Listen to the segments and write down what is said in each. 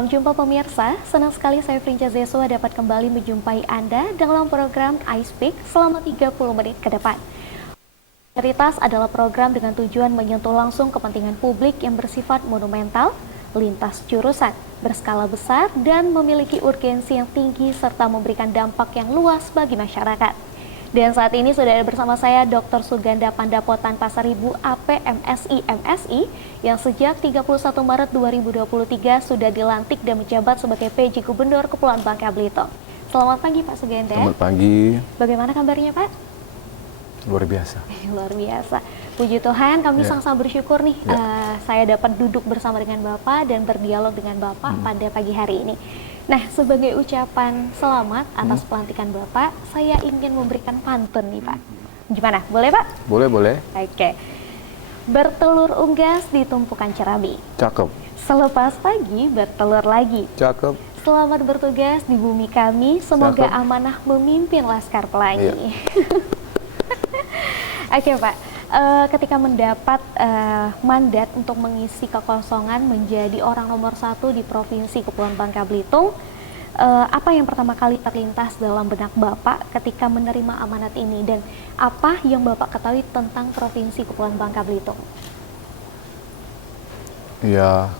Salam jumpa pemirsa, senang sekali saya Frinca Zeswa dapat kembali menjumpai Anda dalam program I Speak selama 30 menit ke depan. Prioritas adalah program dengan tujuan menyentuh langsung kepentingan publik yang bersifat monumental, lintas jurusan, berskala besar, dan memiliki urgensi yang tinggi serta memberikan dampak yang luas bagi masyarakat. Dan saat ini sudah ada bersama saya Dr. Suganda Pandapotan Pasaribu APMSI MSI yang sejak 31 Maret 2023 sudah dilantik dan menjabat sebagai PJ Gubernur Kepulauan Bangka Belitung. Selamat pagi Pak Suganda. Selamat pagi. Bagaimana kabarnya Pak? Luar biasa. Luar biasa. Puji Tuhan, kami sangat bersyukur nih saya dapat duduk bersama dengan Bapak dan berdialog dengan Bapak pada pagi hari ini. Nah, sebagai ucapan selamat atas pelantikan Bapak, saya ingin memberikan pantun nih Pak. Gimana? Boleh Pak? Boleh, boleh. Oke. Bertelur unggas di tumpukan cerabi. Cakep. Selepas pagi bertelur lagi. Cakep. Selamat bertugas di bumi kami, semoga Cakep. amanah memimpin Laskar Pelangi. Iya. Oke Pak, ketika mendapat mandat untuk mengisi kekosongan menjadi orang nomor 1 di Provinsi Kepulauan Bangka Belitung, apa yang pertama kali terlintas dalam benak Bapak ketika menerima amanat ini dan apa yang Bapak ketahui tentang Provinsi Kepulauan Bangka Belitung? Ya,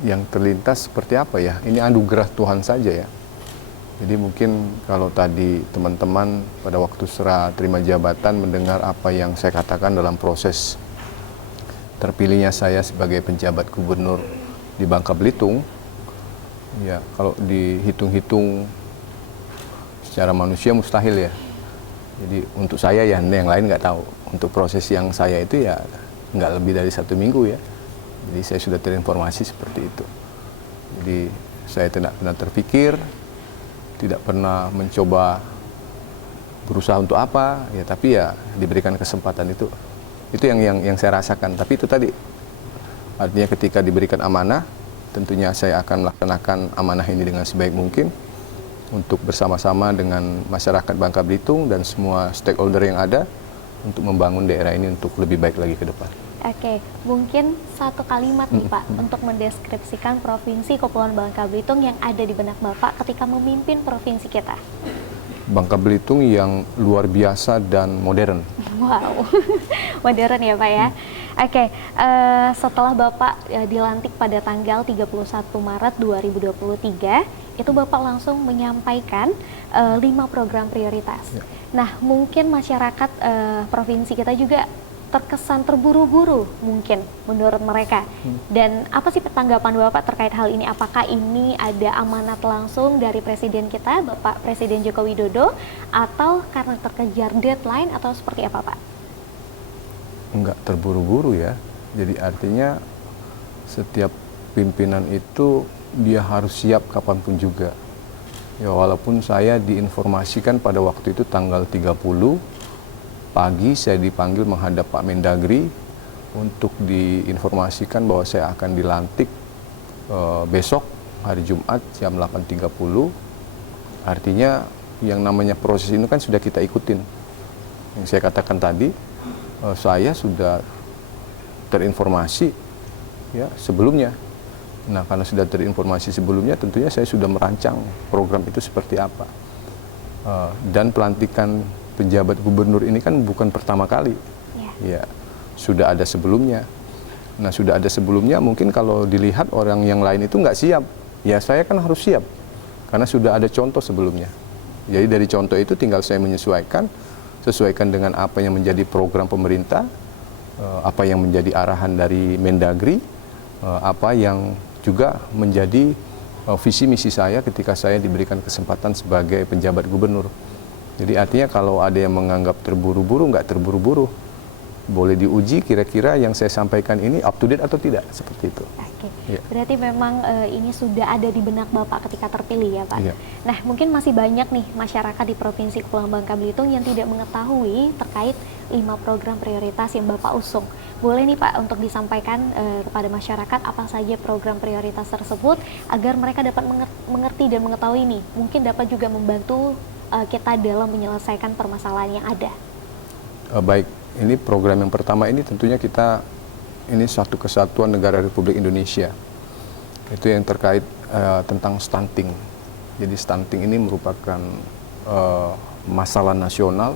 yang terlintas seperti apa ya? Ini anugerah Tuhan saja ya. Jadi mungkin kalau tadi teman-teman pada waktu serah terima jabatan mendengar apa yang saya katakan dalam proses terpilihnya saya sebagai penjabat gubernur di Bangka Belitung, ya kalau dihitung-hitung secara manusia mustahil ya. Jadi untuk saya ya, yang lain nggak tahu. Untuk proses yang saya itu ya nggak lebih dari 1 minggu ya. Jadi saya sudah terinformasi seperti itu. Jadi saya tidak pernah terpikir, tidak pernah mencoba berusaha untuk apa ya, tapi ya diberikan kesempatan itu yang saya rasakan. Tapi itu tadi artinya ketika diberikan amanah, tentunya saya akan melaksanakan amanah ini dengan sebaik mungkin untuk bersama-sama dengan masyarakat Bangka Belitung dan semua stakeholder yang ada untuk membangun daerah ini untuk lebih baik lagi ke depan. Oke, mungkin satu kalimat nih Pak untuk mendeskripsikan Provinsi Kepulauan Bangka Belitung yang ada di benak Bapak ketika memimpin provinsi kita. Bangka Belitung yang luar biasa dan modern. Wow, modern ya Pak ya. Oke, setelah Bapak dilantik pada tanggal 31 Maret 2023, itu Bapak langsung menyampaikan 5 program prioritas. Ya. Nah, mungkin masyarakat provinsi kita juga terkesan terburu-buru mungkin menurut mereka. Dan apa sih tanggapan Bapak terkait hal ini? Apakah ini ada amanat langsung dari Presiden kita, Bapak Presiden Joko Widodo, atau karena terkejar deadline atau seperti apa Pak? Enggak terburu-buru ya. Jadi artinya setiap pimpinan itu dia harus siap kapanpun juga. Ya walaupun saya diinformasikan pada waktu itu tanggal 30 pagi saya dipanggil menghadap Pak Mendagri untuk diinformasikan bahwa saya akan dilantik besok hari Jumat jam 8.30. Artinya yang namanya proses ini kan sudah kita ikutin. Yang saya katakan tadi, saya sudah terinformasi ya sebelumnya. Nah, karena sudah terinformasi sebelumnya, tentunya saya sudah merancang program itu seperti apa. Dan pelantikan penjabat gubernur ini kan bukan pertama kali, ya sudah ada sebelumnya. Nah sudah ada sebelumnya, mungkin kalau dilihat orang yang lain itu nggak siap, ya saya kan harus siap karena sudah ada contoh sebelumnya. Jadi dari contoh itu tinggal saya sesuaikan dengan apa yang menjadi program pemerintah, apa yang menjadi arahan dari Mendagri, apa yang juga menjadi visi misi saya ketika saya diberikan kesempatan sebagai penjabat gubernur. Jadi artinya kalau ada yang menganggap terburu-buru, nggak terburu-buru. Boleh diuji kira-kira yang saya sampaikan ini up to date atau tidak, seperti itu. Oke, ya. Berarti memang ini sudah ada di benak Bapak ketika terpilih ya Pak? Ya. Nah mungkin masih banyak nih masyarakat di Provinsi Kepulauan Bangka Belitung yang tidak mengetahui terkait 5 program prioritas yang Bapak usung. Boleh nih Pak untuk disampaikan kepada masyarakat apa saja program prioritas tersebut agar mereka dapat mengerti dan mengetahui nih, mungkin dapat juga membantu kita dalam menyelesaikan permasalahan yang ada. Baik, ini program yang pertama ini tentunya ini suatu kesatuan negara Republik Indonesia. Itu yang terkait tentang stunting. Jadi stunting ini merupakan masalah nasional.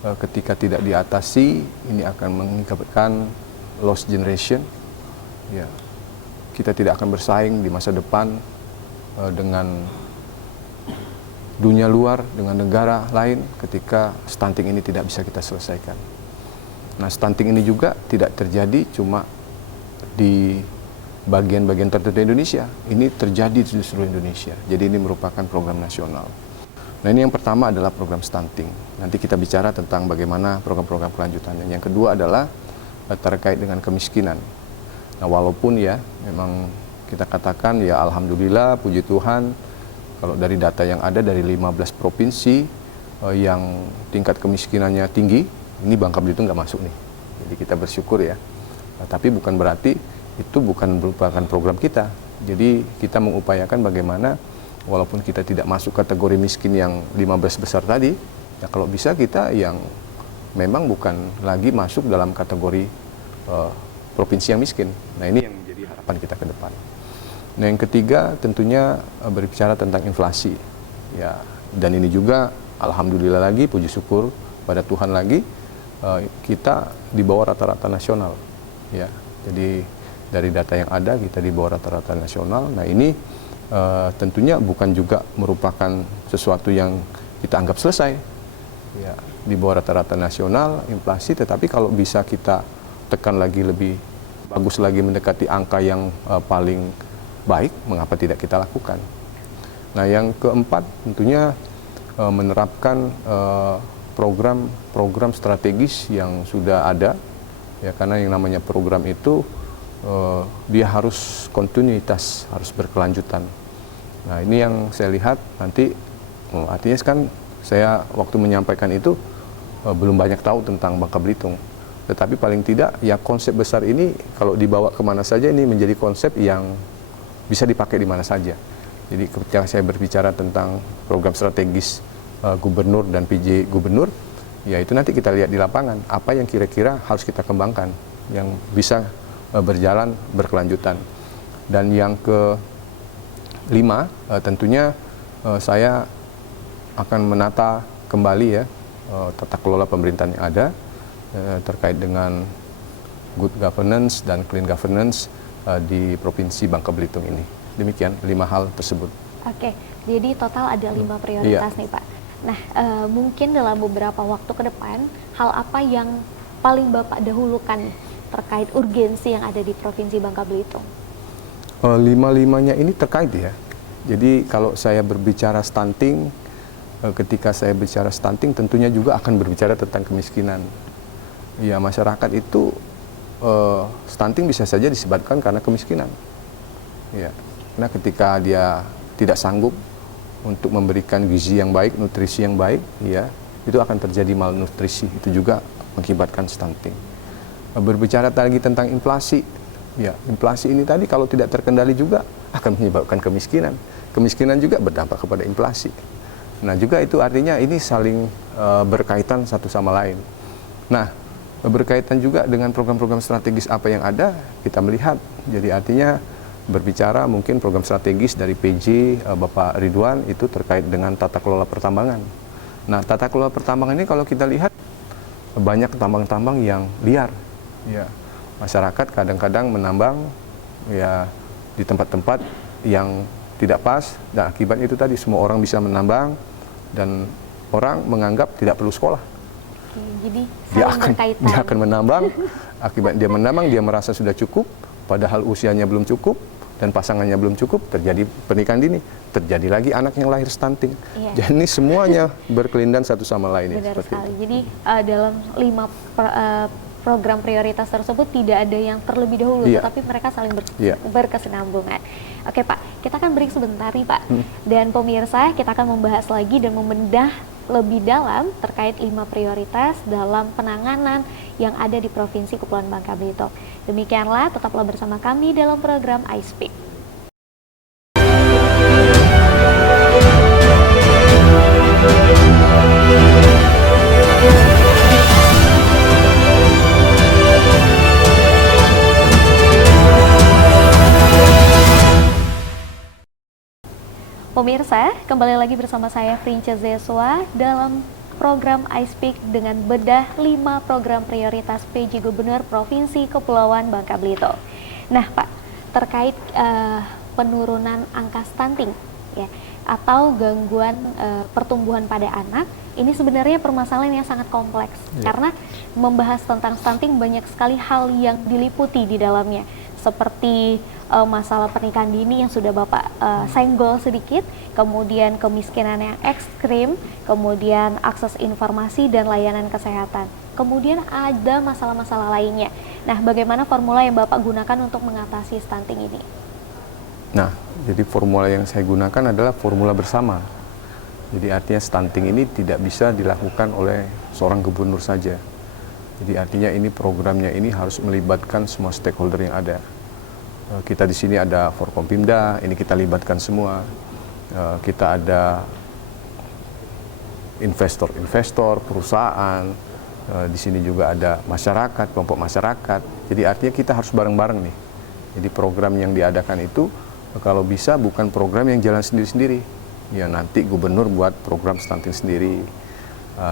Ketika tidak diatasi, ini akan mengakibatkan lost generation. Ya, kita tidak akan bersaing di masa depan dengan dunia luar, dengan negara lain ketika stunting ini tidak bisa kita selesaikan. Nah, stunting ini juga tidak terjadi cuma di bagian-bagian tertentu Indonesia. Ini terjadi di seluruh Indonesia. Jadi ini merupakan program nasional. Nah, ini yang pertama adalah program stunting. Nanti kita bicara tentang bagaimana program-program kelanjutannya. Yang kedua adalah terkait dengan kemiskinan. Nah, walaupun ya memang kita katakan ya alhamdulillah, puji Tuhan, kalau dari data yang ada dari 15 provinsi yang tingkat kemiskinannya tinggi, ini Bangka Belitung nggak masuk nih. Jadi kita bersyukur ya. Tapi bukan berarti itu bukan merupakan program kita. Jadi kita mengupayakan bagaimana walaupun kita tidak masuk kategori miskin yang 15 besar tadi, ya kalau bisa kita yang memang bukan lagi masuk dalam kategori provinsi yang miskin. Nah, ini yang menjadi harapan kita ke depan. Nah, yang ketiga tentunya berbicara tentang inflasi. Ya, dan ini juga alhamdulillah lagi, puji syukur pada Tuhan lagi, kita di bawah rata-rata nasional. Ya, jadi dari data yang ada kita di bawah rata-rata nasional. Nah, ini tentunya bukan juga merupakan sesuatu yang kita anggap selesai. Ya, di bawah rata-rata nasional inflasi, tetapi kalau bisa kita tekan lagi lebih bagus lagi mendekati angka yang paling baik, mengapa tidak kita lakukan? Nah, yang keempat tentunya menerapkan program-program strategis yang sudah ada, ya, karena yang namanya program itu dia harus kontinuitas, harus berkelanjutan. Nah, ini yang saya lihat nanti, artinya kan saya waktu menyampaikan itu belum banyak tahu tentang Bangka Belitung. Tetapi paling tidak ya konsep besar ini kalau dibawa kemana saja ini menjadi konsep yang bisa dipakai di mana saja. Jadi ketika saya berbicara tentang program strategis gubernur dan PJ gubernur, ya itu nanti kita lihat di lapangan apa yang kira-kira harus kita kembangkan yang bisa berjalan berkelanjutan. Dan yang kelima tentunya saya akan menata kembali ya tata kelola pemerintahan yang ada terkait dengan good governance dan clean governance di Provinsi Bangka Belitung ini. Demikian 5 hal tersebut. Oke, jadi total ada 5 prioritas nih Pak. Nah, mungkin dalam beberapa waktu ke depan, hal apa yang paling Bapak dahulukan terkait urgensi yang ada di Provinsi Bangka Belitung? 5-5-nya ini terkait ya. Jadi kalau saya berbicara stunting, ketika saya bicara stunting tentunya juga akan berbicara tentang kemiskinan. Ya, masyarakat itu stunting bisa saja disebabkan karena kemiskinan. Ya, karena ketika dia tidak sanggup untuk memberikan gizi yang baik, nutrisi yang baik, ya, itu akan terjadi malnutrisi. Itu juga mengakibatkan stunting. Berbicara lagi tentang inflasi, ya, inflasi ini tadi kalau tidak terkendali juga akan menyebabkan kemiskinan. Kemiskinan juga berdampak kepada inflasi. Nah, juga itu artinya ini saling berkaitan satu sama lain. Nah, berkaitan juga dengan program-program strategis apa yang ada, kita melihat. Jadi artinya berbicara mungkin program strategis dari PJ Bapak Ridwan itu terkait dengan tata kelola pertambangan. Nah, tata kelola pertambangan ini kalau kita lihat banyak tambang-tambang yang liar. Ya, masyarakat kadang-kadang menambang ya di tempat-tempat yang tidak pas, dan akibatnya itu tadi semua orang bisa menambang dan orang menganggap tidak perlu sekolah. Oke, jadi dia akan menambang, akibat dia menambang dia merasa sudah cukup, padahal usianya belum cukup dan pasangannya belum cukup, terjadi pernikahan dini, terjadi lagi anak yang lahir stunting. Iya. Jadi ini semuanya berkelindan satu sama lain. Benar sekali. Jadi dalam 5 program prioritas tersebut tidak ada yang terlebih dahulu, tetapi mereka saling berkesinambungan. Oke Pak, kita akan break sebentar nih Pak. Dan pemirsa, kita akan membahas lagi dan membedah lebih dalam terkait 5 prioritas dalam penanganan yang ada di Provinsi Kepulauan Bangka Belitung. Demikianlah, tetaplah bersama kami dalam program I Speak. Pemirsa, kembali lagi bersama saya Frinca Zeswa dalam program iSpeak dengan bedah 5 program prioritas PJ Gubernur Provinsi Kepulauan Bangka Belitung. Nah Pak, terkait penurunan angka stunting ya, atau gangguan pertumbuhan pada anak, ini sebenarnya permasalahan yang sangat kompleks karena membahas tentang stunting banyak sekali hal yang diliputi di dalamnya, seperti masalah pernikahan dini yang sudah Bapak senggol sedikit, kemudian kemiskinan yang ekstrim, kemudian akses informasi dan layanan kesehatan. Kemudian ada masalah-masalah lainnya. Nah, bagaimana formula yang Bapak gunakan untuk mengatasi stunting ini? Nah, jadi formula yang saya gunakan adalah formula bersama. Jadi artinya stunting ini tidak bisa dilakukan oleh seorang gubernur saja. Jadi artinya ini programnya ini harus melibatkan semua stakeholder yang ada. Kita di sini ada Forkompimda, ini kita libatkan semua. Kita ada investor-investor, perusahaan. Di sini juga ada masyarakat, kelompok masyarakat. Jadi artinya kita harus bareng-bareng nih. Jadi program yang diadakan itu kalau bisa bukan program yang jalan sendiri-sendiri. Ya nanti gubernur buat program stunting sendiri.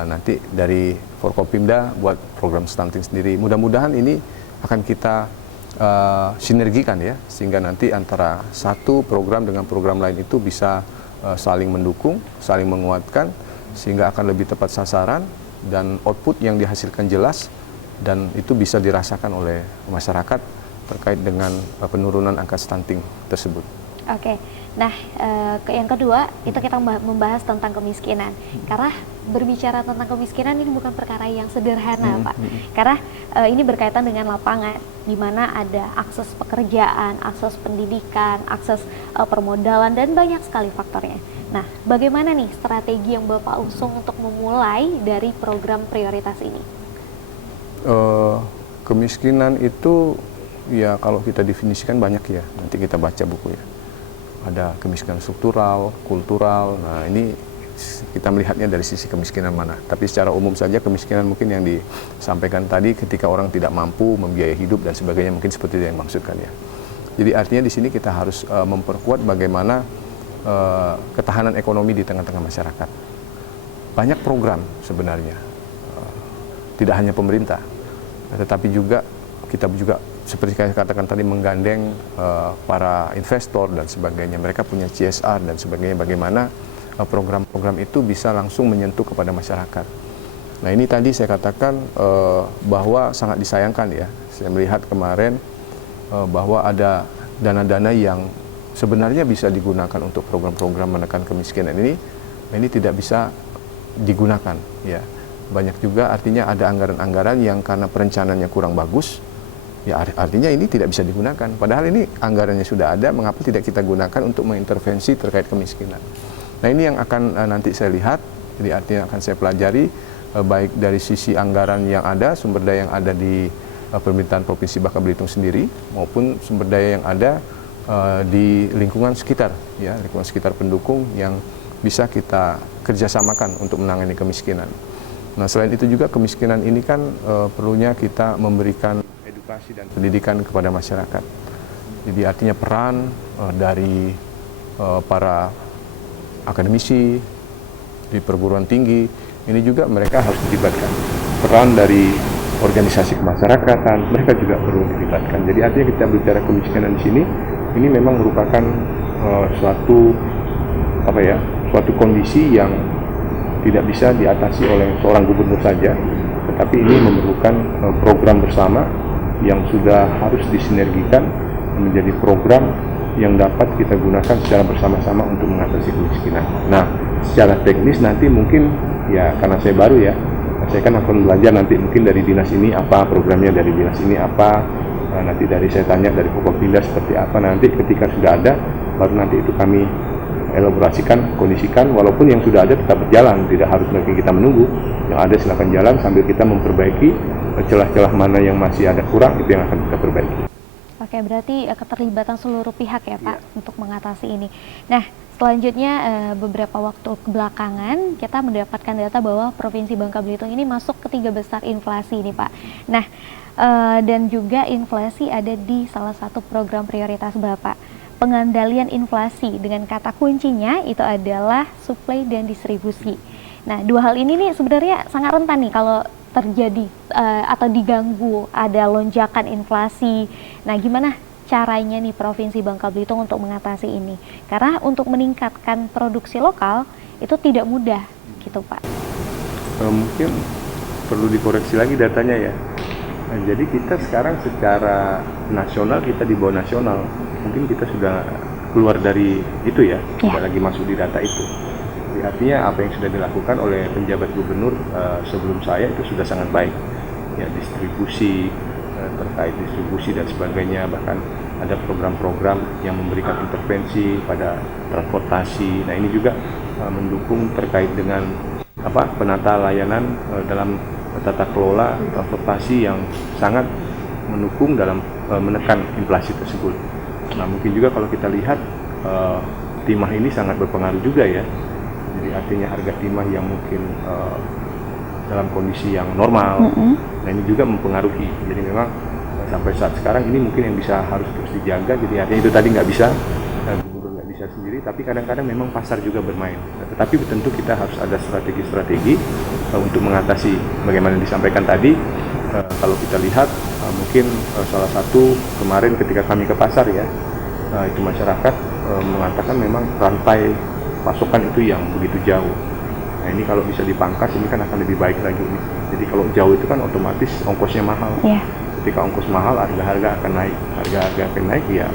Nanti dari Forkompimda buat program stunting sendiri. Mudah-mudahan ini akan kita sinergikan ya, sehingga nanti antara satu program dengan program lain itu bisa saling mendukung, saling menguatkan, sehingga akan lebih tepat sasaran dan output yang dihasilkan jelas dan itu bisa dirasakan oleh masyarakat terkait dengan penurunan angka stunting tersebut. Oke, nah yang kedua itu kita membahas tentang kemiskinan. Karena berbicara tentang kemiskinan ini bukan perkara yang sederhana Pak. Karena ini berkaitan dengan lapangan, di mana ada akses pekerjaan, akses pendidikan, akses permodalan dan banyak sekali faktornya. Nah, bagaimana nih strategi yang Bapak usung untuk memulai dari program prioritas ini? Kemiskinan itu ya kalau kita definisikan banyak ya, nanti kita baca buku ya. Ada kemiskinan struktural, kultural. Nah, ini kita melihatnya dari sisi kemiskinan mana. Tapi secara umum saja kemiskinan mungkin yang disampaikan tadi ketika orang tidak mampu membiayai hidup dan sebagainya, mungkin seperti yang dimaksudkan ya. Jadi artinya di sini kita harus memperkuat bagaimana ketahanan ekonomi di tengah-tengah masyarakat. Banyak program sebenarnya, tidak hanya pemerintah, tetapi juga kita juga seperti saya katakan tadi menggandeng para investor dan sebagainya. Mereka punya CSR dan sebagainya, bagaimana program-program itu bisa langsung menyentuh kepada masyarakat. Nah ini tadi saya katakan bahwa sangat disayangkan ya, saya melihat kemarin bahwa ada dana-dana yang sebenarnya bisa digunakan untuk program-program menekan kemiskinan ini tidak bisa digunakan ya. Banyak juga artinya ada anggaran-anggaran yang karena perencanaannya kurang bagus, ya artinya ini tidak bisa digunakan. Padahal ini anggarannya sudah ada, mengapa tidak kita gunakan untuk mengintervensi terkait kemiskinan. Nah ini yang akan nanti saya lihat, jadi artinya akan saya pelajari baik dari sisi anggaran yang ada, sumber daya yang ada di pemerintahan Provinsi Bangka Belitung sendiri, maupun sumber daya yang ada di lingkungan sekitar, ya lingkungan sekitar pendukung yang bisa kita kerjasamakan untuk menangani kemiskinan. Nah selain itu juga kemiskinan ini kan perlunya kita memberikan edukasi dan pendidikan kepada masyarakat. Jadi artinya peran dari para akademisi di perguruan tinggi ini juga mereka harus dilibatkan. Peran dari organisasi kemasyarakatan mereka juga perlu dilibatkan. Jadi artinya kita bicara kemiskinan di sini ini memang merupakan suatu kondisi yang tidak bisa diatasi oleh seorang gubernur saja, tetapi ini memerlukan program bersama yang sudah harus disinergikan menjadi program yang dapat kita gunakan secara bersama-sama untuk mengatasi kemiskinan. Nah, secara teknis nanti mungkin ya karena saya baru ya, saya kan akan belajar nanti mungkin dari dinas ini apa programnya, dari dinas ini apa, nanti dari saya tanya dari Forkompimda seperti apa, nanti ketika sudah ada baru nanti itu kami elaborasikan, kondisikan, walaupun yang sudah ada tetap berjalan, tidak harus lagi kita menunggu, yang ada silakan jalan sambil kita memperbaiki celah-celah mana yang masih ada kurang, itu yang akan kita perbaiki. Oke, berarti keterlibatan seluruh pihak ya Pak untuk mengatasi ini. Nah, selanjutnya beberapa waktu kebelakangan kita mendapatkan data bahwa Provinsi Bangka Belitung ini masuk ke 3 besar inflasi nih Pak. Nah, dan juga inflasi ada di salah satu program prioritas Bapak. pengendalian inflasi dengan kata kuncinya itu adalah supply dan distribusi. Nah, dua hal ini nih sebenarnya sangat rentan nih kalau terjadi atau diganggu ada lonjakan inflasi. Nah, gimana caranya nih Provinsi Bangka Belitung untuk mengatasi ini? Karena untuk meningkatkan produksi lokal itu tidak mudah gitu Pak. Mungkin perlu dikoreksi lagi datanya ya. Nah, jadi kita sekarang secara nasional kita di bawah nasional, mungkin kita sudah keluar dari itu ya, tidak lagi masuk di data itu. Jadi artinya apa yang sudah dilakukan oleh penjabat gubernur sebelum saya itu sudah sangat baik. Ya, distribusi, terkait distribusi dan sebagainya, bahkan ada program-program yang memberikan intervensi pada transportasi. Nah, ini juga mendukung terkait dengan penata layanan dalam tata kelola transportasi yang sangat mendukung dalam menekan inflasi tersebut. Nah, mungkin juga kalau kita lihat timah ini sangat berpengaruh juga ya. Jadi artinya harga timah yang mungkin dalam kondisi yang normal, nah ini juga mempengaruhi. Jadi memang sampai saat sekarang ini mungkin yang bisa harus terus dijaga. Jadi artinya itu tadi nggak bisa gubernur nggak bisa sendiri, tapi kadang-kadang memang pasar juga bermain. Tetapi tentu kita harus ada strategi-strategi untuk mengatasi bagaimana disampaikan tadi. Kalau kita lihat mungkin salah satu kemarin ketika kami ke pasar ya, itu masyarakat mengatakan memang rantai pasokan itu yang begitu jauh. Nah, ini kalau bisa dipangkas ini kan akan lebih baik lagi. Jadi kalau jauh itu kan otomatis ongkosnya mahal. Ketika ongkos mahal, harga-harga akan naik. Harga-harga akan naik ya,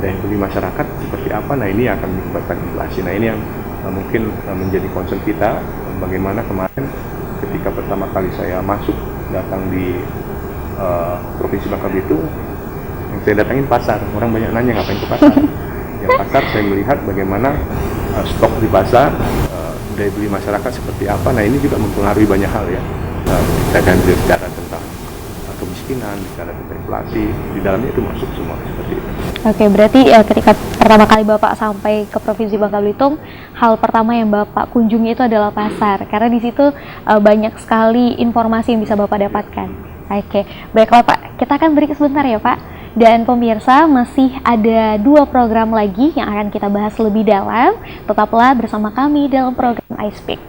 daya beli masyarakat seperti apa? Nah, ini akan menyebabkan inflasi. Nah, ini yang mungkin menjadi concern kita. Bagaimana kemarin ketika pertama kali saya masuk datang di Provinsi Bangka Belitung, yang saya datangin pasar. Orang banyak nanya ngapain ke pasar. Yang pasar saya melihat bagaimana stok di pasar, daya beli masyarakat seperti apa. Nah, ini juga mempengaruhi banyak hal ya. Kita akan bicara tentang kemiskinan, bicara tentang inflasi, di dalamnya itu masuk semua seperti itu. Oke, berarti ketika pertama kali Bapak sampai ke Provinsi Bangka Belitung, hal pertama yang Bapak kunjungi itu adalah pasar, karena di situ banyak sekali informasi yang bisa Bapak dapatkan. Oke, baiklah Pak, kita akan break sebentar ya Pak. Dan pemirsa, masih ada 2 program lagi yang akan kita bahas lebih dalam. Tetaplah bersama kami dalam program iSpeak.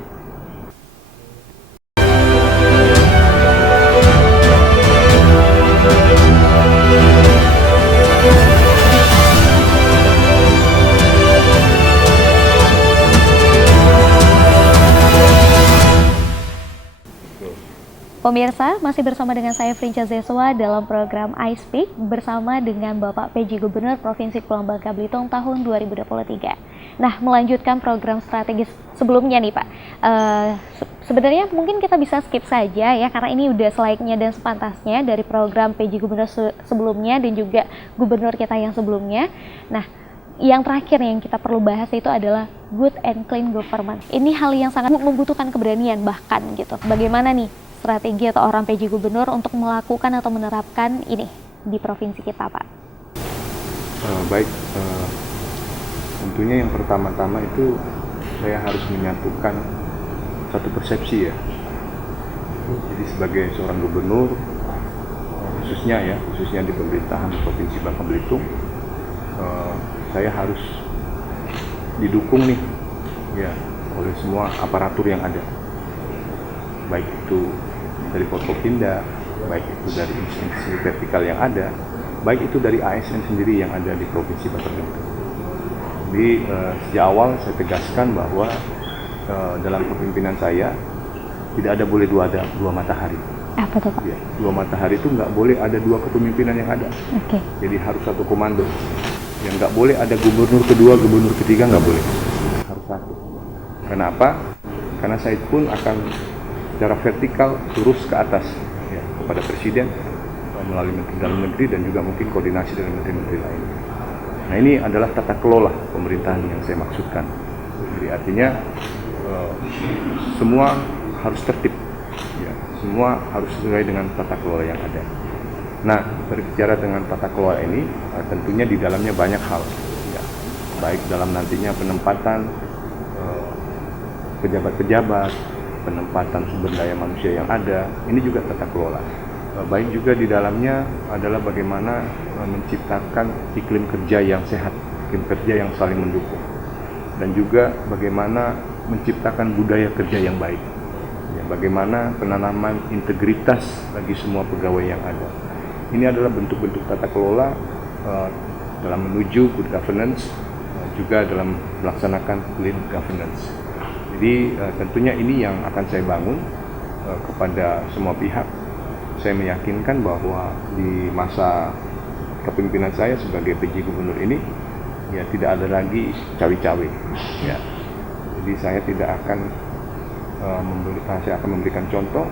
Pemirsa, masih bersama dengan saya Frinca Zeswa dalam program iSpeak bersama dengan Bapak PJ Gubernur Provinsi Kepulauan Bangka Belitung tahun 2023. Nah, melanjutkan program strategis sebelumnya nih Pak. Sebenarnya mungkin kita bisa skip saja ya, karena ini udah selayaknya dan sepantasnya dari program PJ Gubernur sebelumnya dan juga Gubernur kita yang sebelumnya. Nah, yang terakhir yang kita perlu bahas itu adalah good and clean government. Ini hal yang sangat membutuhkan keberanian bahkan gitu. Bagaimana nih strategi atau orang PJ Gubernur untuk melakukan atau menerapkan ini di provinsi kita, Pak? Baik, tentunya yang pertama-tama itu saya harus menyatukan satu persepsi ya. Jadi sebagai seorang gubernur, khususnya di pemerintahan Provinsi Bangka Belitung, saya harus didukung nih ya oleh semua aparatur yang ada, baik itu dari Forkopimda, baik itu dari instansi vertikal yang ada, baik itu dari ASN sendiri yang ada di Provinsi Bangka Belitung. Jadi sejak awal saya tegaskan bahwa dalam kepemimpinan saya tidak ada boleh dua matahari. Apa tuh Pak? Ya, 2 matahari itu nggak boleh ada 2 kepemimpinan yang ada. Oke. Jadi harus satu komando. Yang nggak boleh ada gubernur kedua, gubernur ketiga, nggak boleh. Harus satu. Kenapa? Karena saya pun akan secara vertikal terus ke atas ya, kepada Presiden melalui Menteri Dalam Negeri dan juga mungkin koordinasi dengan menteri-menteri lain. Nah, ini adalah tata kelola pemerintahan yang saya maksudkan. Jadi artinya semua harus tertib, ya, semua harus sesuai dengan tata kelola yang ada. Nah, berbicara dengan tata kelola ini, tentunya di dalamnya banyak hal, ya, baik dalam nantinya penempatan pejabat-pejabat, penempatan sumber daya manusia yang ada, ini juga tata kelola. Baik juga di dalamnya adalah bagaimana menciptakan iklim kerja yang sehat. tim kerja yang saling mendukung, dan juga bagaimana menciptakan budaya kerja yang baik, ya, bagaimana penanaman integritas bagi semua pegawai yang ada. Ini adalah bentuk-bentuk tata kelola dalam menuju good governance, juga dalam melaksanakan clean governance. Jadi tentunya ini yang akan saya bangun kepada semua pihak. Saya meyakinkan bahwa di masa kepemimpinan saya sebagai PJ Gubernur ini, ya tidak ada lagi cawe-cawe. Ya. Jadi saya tidak akan saya akan memberikan contoh,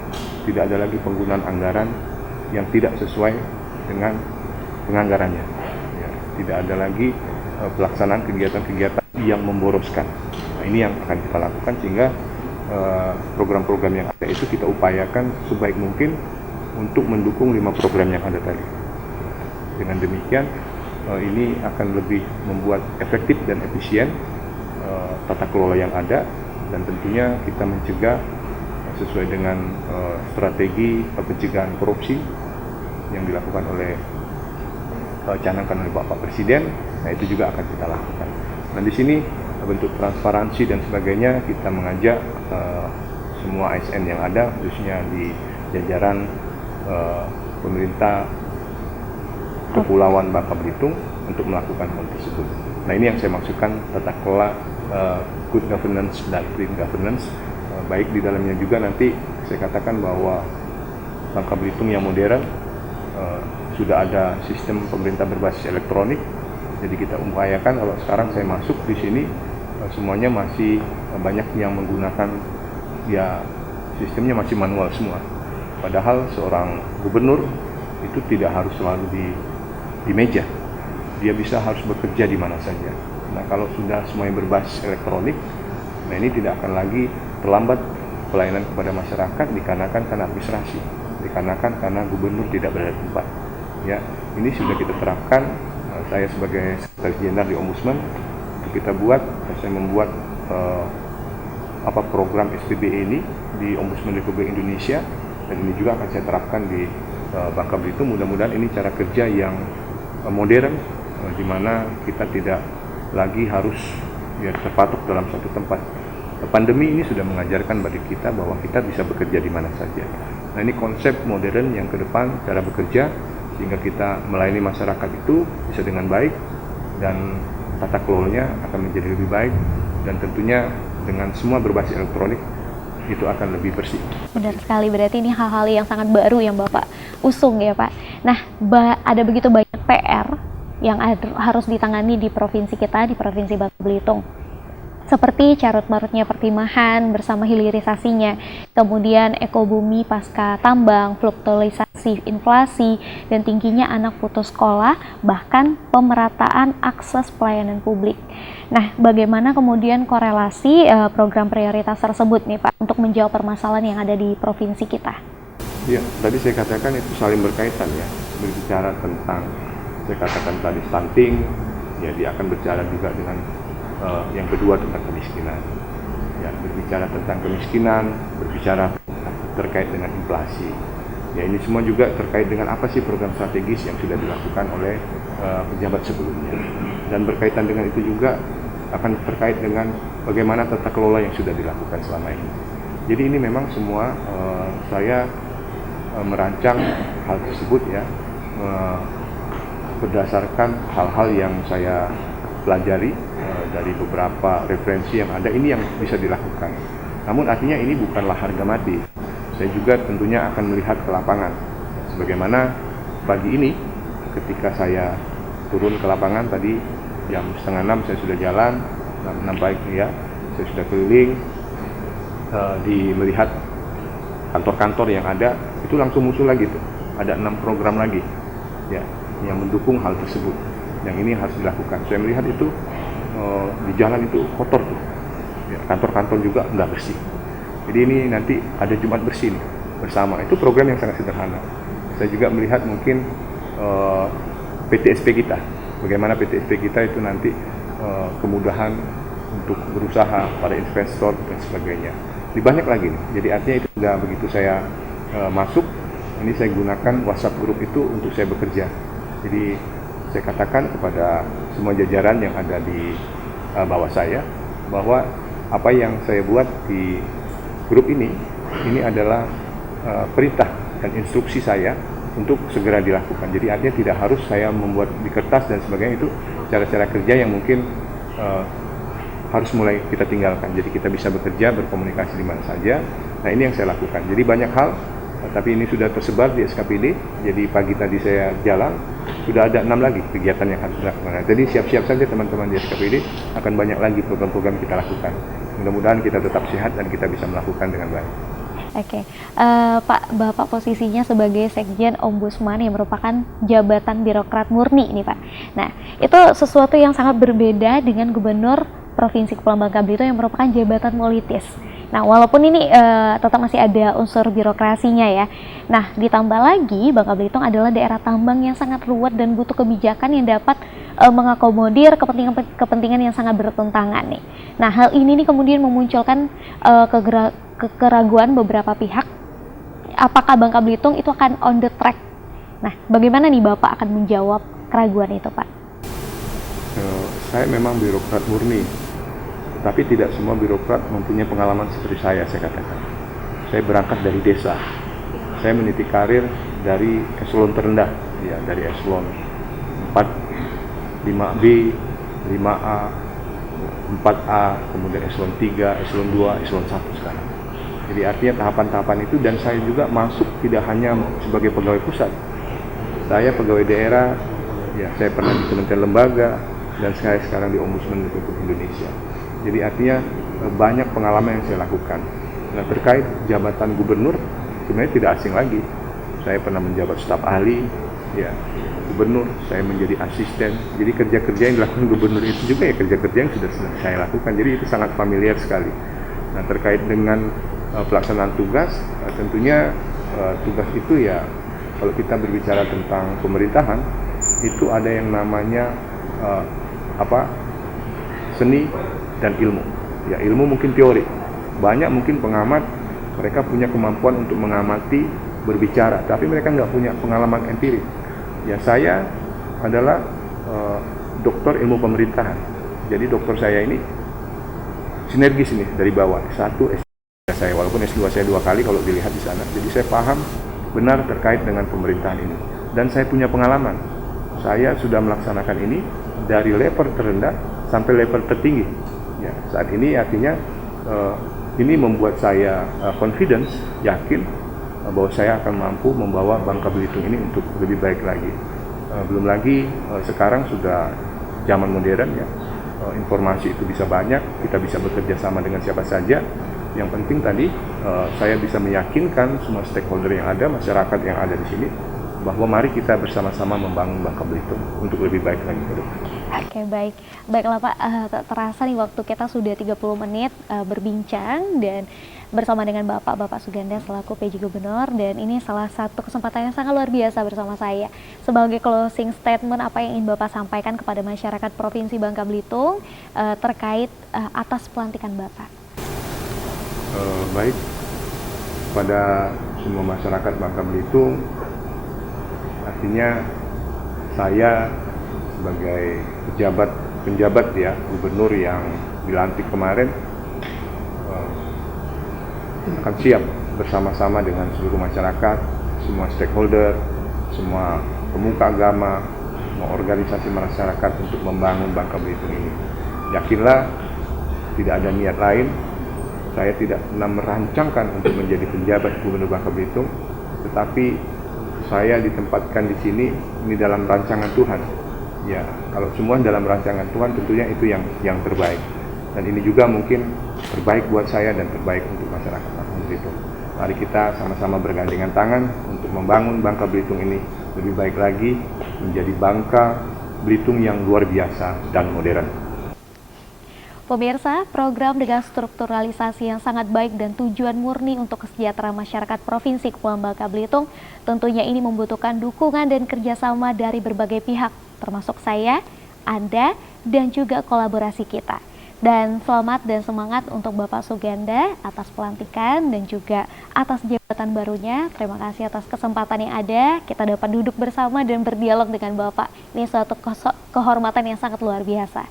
tidak ada lagi penggunaan anggaran yang tidak sesuai dengan penganggarannya. Ya. Tidak ada lagi pelaksanaan kegiatan-kegiatan yang memboroskan. Nah, ini yang akan kita lakukan sehingga program-program yang ada itu kita upayakan sebaik mungkin untuk mendukung 5 program yang ada tadi. Dengan demikian ini akan lebih membuat efektif dan efisien tata kelola yang ada, dan tentunya kita mencegah sesuai dengan strategi pencegahan korupsi yang dilakukan oleh canangkan oleh Bapak Presiden. Nah, itu juga akan kita lakukan. Nah, di sini bentuk transparansi dan sebagainya kita mengajak semua ASN yang ada, khususnya di jajaran pemerintah Kepulauan Bangka Belitung untuk melakukan hal tersebut. Nah, ini yang saya maksudkan tata kelola good governance dan clean governance. Baik di dalamnya juga nanti saya katakan bahwa Bangka Belitung yang modern, sudah ada sistem pemerintah berbasis elektronik. Jadi kita upayakan kalau sekarang saya masuk di sini semuanya masih banyak yang menggunakan, ya sistemnya masih manual semua. Padahal seorang gubernur itu tidak harus selalu di meja, dia bisa harus bekerja di mana saja. Nah, kalau sudah semuanya berbasis elektronik, nah ini tidak akan lagi terlambat pelayanan kepada masyarakat dikarenakan karena administrasi, dikarenakan karena gubernur tidak berada di tempat. Ya, ini sudah kita terapkan. Saya sebagai Sekretaris Jenderal di Ombudsman, kita buat, saya membuat program SPBE ini di Ombudsman Republik Indonesia, dan ini juga akan saya terapkan di Bangka Belitung. Mudah-mudahan ini cara kerja yang modern, di mana kita tidak lagi harus terpatok dalam satu tempat. Pandemi ini sudah mengajarkan bagi kita bahwa kita bisa bekerja di mana saja. Nah, ini konsep modern yang ke depan cara bekerja, sehingga kita melayani masyarakat itu bisa dengan baik, dan tata kelolanya akan menjadi lebih baik, dan tentunya dengan semua berbasis elektronik itu akan lebih bersih. Benar sekali, berarti ini hal-hal yang sangat baru yang Bapak usung ya Pak. Nah, ada begitu banyak PR yang harus ditangani di provinsi kita, di Provinsi Bangka Belitung. Seperti carut-marutnya pertimahan bersama hilirisasinya, kemudian ekobumi pasca tambang, fluktuasi inflasi, dan tingginya anak putus sekolah, bahkan pemerataan akses pelayanan publik. Nah, bagaimana kemudian korelasi program prioritas tersebut nih Pak, untuk menjawab permasalahan yang ada di provinsi kita? Ya, tadi saya katakan itu saling berkaitan ya. Berbicara tentang, saya katakan tadi stunting, ya dia akan berbicara juga dengan yang kedua tentang kemiskinan. Ya, berbicara tentang kemiskinan, berbicara terkait dengan inflasi. Ya, ini semua juga terkait dengan apa sih program strategis yang sudah dilakukan oleh pejabat sebelumnya. Dan berkaitan dengan itu juga akan terkait dengan bagaimana tata kelola yang sudah dilakukan selama ini. Jadi ini memang semua saya merancang hal tersebut ya, berdasarkan hal-hal yang saya pelajari dari beberapa referensi yang ada. Ini yang bisa dilakukan. Namun artinya ini bukanlah harga mati. Saya juga tentunya akan melihat ke lapangan. Sebagaimana pagi ini ketika saya turun ke lapangan tadi jam 5:30 saya sudah jalan, 6 pagi ya, saya sudah keliling melihat kantor-kantor yang ada, itu langsung muncul lagi tuh. Ada 6 program lagi ya yang mendukung hal tersebut. Yang ini harus dilakukan. Saya melihat itu di jalan itu kotor tuh. Ya, kantor-kantor juga nggak bersih. Jadi ini nanti ada Jumat bersih nih, bersama. Itu program yang sangat sederhana. Saya juga melihat mungkin PTSP kita. Bagaimana PTSP kita itu nanti kemudahan untuk berusaha pada investor dan sebagainya. Ini banyak lagi nih. Jadi artinya itu sudah begitu saya masuk, ini saya gunakan WhatsApp grup itu untuk saya bekerja. Jadi saya katakan kepada semua jajaran yang ada di bawah saya bahwa apa yang saya buat di grup ini adalah perintah dan instruksi saya untuk segera dilakukan. Jadi artinya tidak harus saya membuat di kertas dan sebagainya, itu cara-cara kerja yang mungkin harus mulai kita tinggalkan. Jadi kita bisa bekerja, berkomunikasi di mana saja. Nah, ini yang saya lakukan. Jadi banyak hal, tapi ini sudah tersebar di SKPD. Jadi pagi tadi saya jalan, sudah ada 6 lagi kegiatan yang harus dilakukan. Nah, jadi siap-siap saja teman-teman di SKPD, akan banyak lagi program-program kita lakukan. Mudah-mudahan kita tetap sehat dan kita bisa melakukan dengan baik. Oke, Pak, Bapak posisinya sebagai Sekjen Ombudsman yang merupakan jabatan birokrat murni ini, Pak. Nah, itu sesuatu yang sangat berbeda dengan Gubernur Provinsi Kepulauan Bangka Belitung yang merupakan jabatan politis. Nah, walaupun ini tetap masih ada unsur birokrasinya ya. Nah, ditambah lagi Bangka Belitung adalah daerah tambang yang sangat ruwet dan butuh kebijakan yang dapat mengakomodir kepentingan yang sangat bertentangan nih. Nah, hal ini nih kemudian memunculkan keraguan beberapa pihak. Apakah Bangka Belitung itu akan on the track? Nah, bagaimana nih Bapak akan menjawab keraguan itu, Pak? Saya memang birokrat murni, tapi tidak semua birokrat mempunyai pengalaman seperti saya katakan. Saya berangkat dari desa. Saya meniti karir dari eselon terendah, ya, dari eselon 4, 5B, 5A, 4A, kemudian eselon 3, eselon 2, eselon 1 sekarang. Jadi artinya tahapan-tahapan itu, dan saya juga masuk tidak hanya sebagai pegawai pusat. Saya pegawai daerah, ya, saya pernah di kementerian lembaga, dan saya sekarang di Ombudsman Republik Indonesia. Jadi artinya banyak pengalaman yang saya lakukan. Nah, terkait jabatan gubernur, sebenarnya tidak asing lagi. Saya pernah menjabat staf ahli, ya, gubernur, saya menjadi asisten. Jadi kerja-kerja yang dilakukan gubernur itu juga ya kerja-kerja yang sudah saya lakukan. Jadi itu sangat familiar sekali. Nah, terkait dengan pelaksanaan tugas, tentunya tugas itu ya, kalau kita berbicara tentang pemerintahan, itu ada yang namanya seni dan ilmu. Ya, ilmu mungkin teori. Banyak mungkin pengamat, mereka punya kemampuan untuk mengamati, berbicara, tapi mereka nggak punya pengalaman empirik. Ya, saya adalah doktor ilmu pemerintahan. Jadi doktor saya ini sinergis ini dari bawah, S1, S2 saya, walaupun S2 saya 2 kali kalau dilihat di sana. Jadi saya paham benar terkait dengan pemerintahan ini. Dan saya punya pengalaman. Saya sudah melaksanakan ini dari level terendah sampai level tertinggi. Ya, saat ini artinya ini membuat saya confidence, yakin bahwa saya akan mampu membawa Bangka Belitung ini untuk lebih baik lagi. Belum lagi sekarang sudah zaman modern ya, informasi itu bisa banyak, kita bisa bekerja sama dengan siapa saja. Yang penting tadi saya bisa meyakinkan semua stakeholder yang ada, masyarakat yang ada di sini, bahwa mari kita bersama-sama membangun Bangka Belitung untuk lebih baik lagi ke depan. Oke, baik. Baiklah Pak, terasa nih waktu kita sudah 30 menit berbincang dan bersama dengan Bapak Suganda selaku PJ Gubernur, dan ini salah satu kesempatan yang sangat luar biasa bersama saya. Sebagai closing statement, apa yang ingin Bapak sampaikan kepada masyarakat Provinsi Bangka Belitung terkait atas pelantikan Bapak? Baik, pada semua masyarakat Bangka Belitung, artinya saya sebagai penjabat ya, gubernur yang dilantik kemarin akan siap bersama-sama dengan seluruh masyarakat, semua stakeholder, semua pemuka agama, semua organisasi masyarakat untuk membangun Bangka Belitung ini. Yakinlah, tidak ada niat lain. Saya tidak pernah merancangkan untuk menjadi penjabat Gubernur Bangka Belitung, tetapi saya ditempatkan di sini ini dalam rancangan Tuhan. Ya, kalau semua dalam rancangan Tuhan, tentunya itu yang terbaik. Dan ini juga mungkin terbaik buat saya dan terbaik untuk masyarakat Bangka Belitung. Mari kita sama-sama bergandengan tangan untuk membangun Bangka Belitung ini lebih baik lagi, menjadi Bangka Belitung yang luar biasa dan modern. Pemirsa, program dengan strukturalisasi yang sangat baik dan tujuan murni untuk kesejahteraan masyarakat Provinsi Kepulauan Bangka Belitung, tentunya ini membutuhkan dukungan dan kerjasama dari berbagai pihak, termasuk saya, Anda, dan juga kolaborasi kita. Dan selamat dan semangat untuk Bapak Suganda atas pelantikan dan juga atas jabatan barunya. Terima kasih atas kesempatan yang ada, kita dapat duduk bersama dan berdialog dengan Bapak. Ini suatu kehormatan yang sangat luar biasa.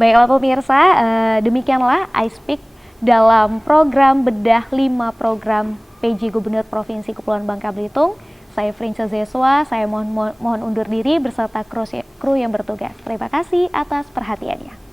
Baiklah pemirsa, demikianlah I Speak dalam program bedah 5 program PJ Gubernur Provinsi Kepulauan Bangka Belitung. Saya Frinca Zeswa, saya mohon undur diri beserta kru yang bertugas. Terima kasih atas perhatiannya.